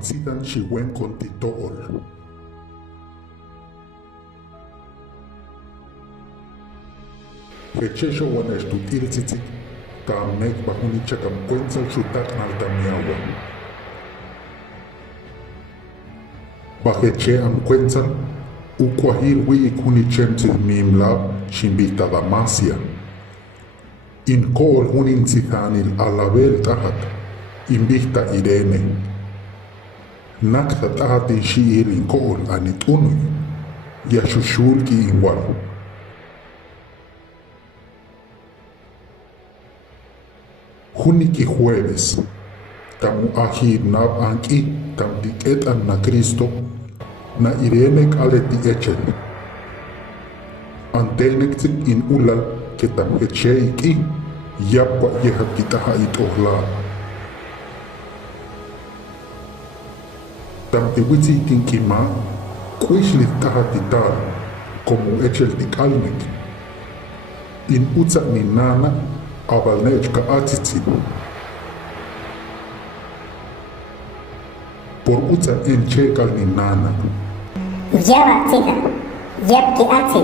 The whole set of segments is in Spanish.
Tsidhan si wenk'on tito'ol. Rechesho wanashtutiltzitzik kamek bahunichakamkuentzal xutaknal Tamiahua. Bajeche amkuentzal ukwahilwi ikunichemtzil mimlab ximbita Damasia. Inkool hunin Tsidhanil alabel tahat imbita Irene. Nakta tahatin xiil inkool anitunuy yaxuxulki inwal. Juniki jueves, tamu ajibnab anki tam tiketan na Cristo, na Irene kaleti echel. Tének in ulal que tam hecheiki, yapwa yehat kitaha itohla. Tam tiwitzi tinkima, kuishlit taha titar, como echel tikalmek. In utza ni nana, abalnechka atzitzi. Por utza en chekal ni nana. Yaba Tsidhan, yapki atzi.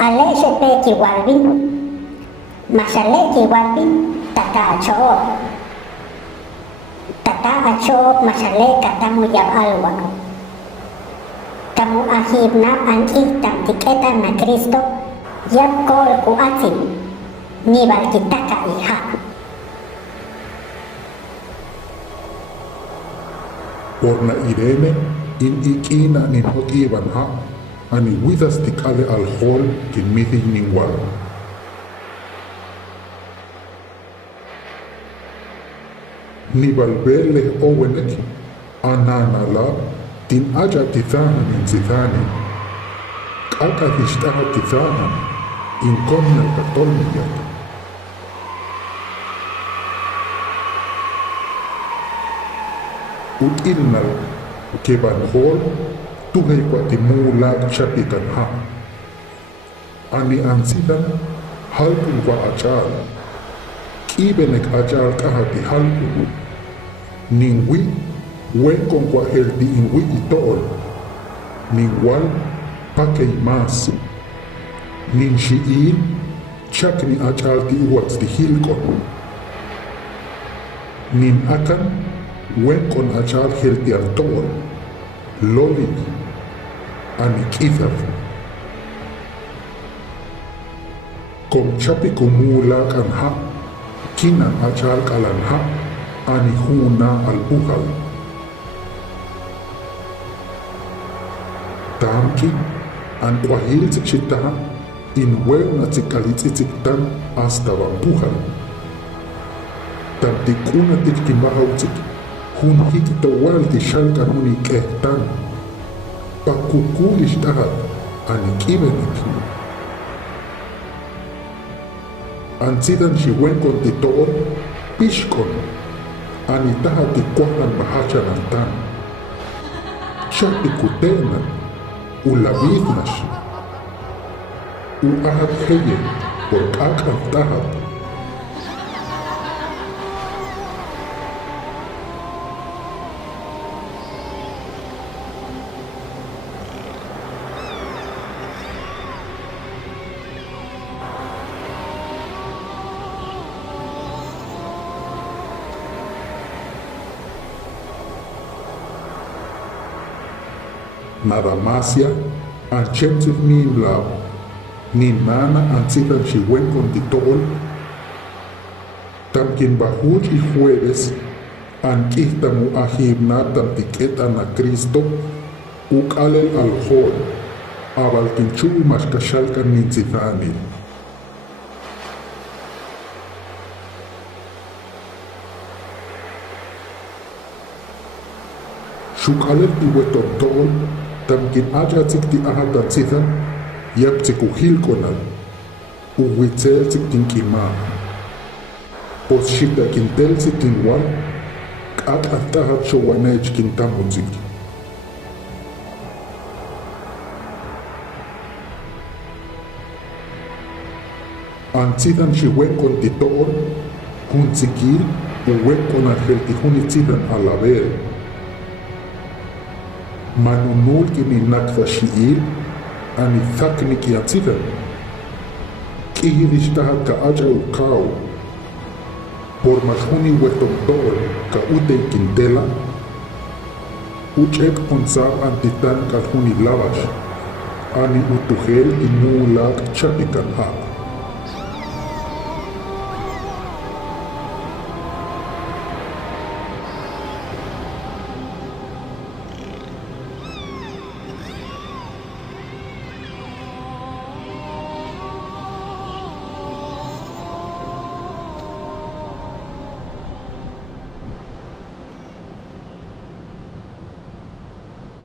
Aleshe peki walbi. Mashaleki walbi, tata achoo. Tata achoo mashaleka tamu yab alwa. Tamu ahibna anki tam tiketa na Cristo, yab kol ku atzi. Nibal kitaka iha. Por na Irene in ikina nin hot iban ha ani widas tikale al hol kin mithi ningwal. Nibal bele owenek ananala tin aja tithahan in Tsidhani. Kaka tishtaha tithahan in komna katolmiyat. Utilnal que banjol tuhey kwatimulak chapikan ha. Ani Tsidhan halkun wa achal. Kibenek achal kahati halkun. Ningwi wenk'on kwa helti inwi itool. Ningwal pakei mas. Nin xiil chakni achal ti uwats ti hilkon. Nin akan wenk'on achal helti altol, lolik, ani kithaf. Kom chapi kumula kan ha, kinan achal kalan ha, ani huna albuhal. Tamki, an kwahil tsikshitaha, in wew na tsikalitzitziktan hasta bambuhal. Tam tikuna tiktimahautzik, hun hikitawal ti shalkan huni kehtan. Pakukulish tahat ani kibenek. Tsidhan si wenk'on tito'ol pishkon ani tahat tikwahan bahachan altan. Chapi kutena ulabidnash. Ahat heye por kakal tahat. Nada Masia, anchemtzit mimlab, ni nana Tsidhan si wenk'on tito'ol. Tamkin bahuch y jueves, ankihtamu ahibna tam tiketa na Cristo, ukalel al hol, abaltinchu mashkashalkan nin Tsidhanil. Shukalel tiwetotol, tamkin ajatzik ti ahatan Tsidhan, yaptzik uhilkonal, uwitzeltzik tinkima. Pos shita kinteltzik tinwal, k'at'atahat xowanech kintamutzik. Tsidhan si wenk'on tito'ol, juntzikil, uwenk'on aljeltijuni Tsidhan alabel. manunul kininakta xi'il anithakni kiatzithan. Kihidishtahat ka acha ukao. Por majuni wetomtol ka ute quintela. Uchek onsab antitan kaljuni lavash. Ani utugel inulat chapikan ha.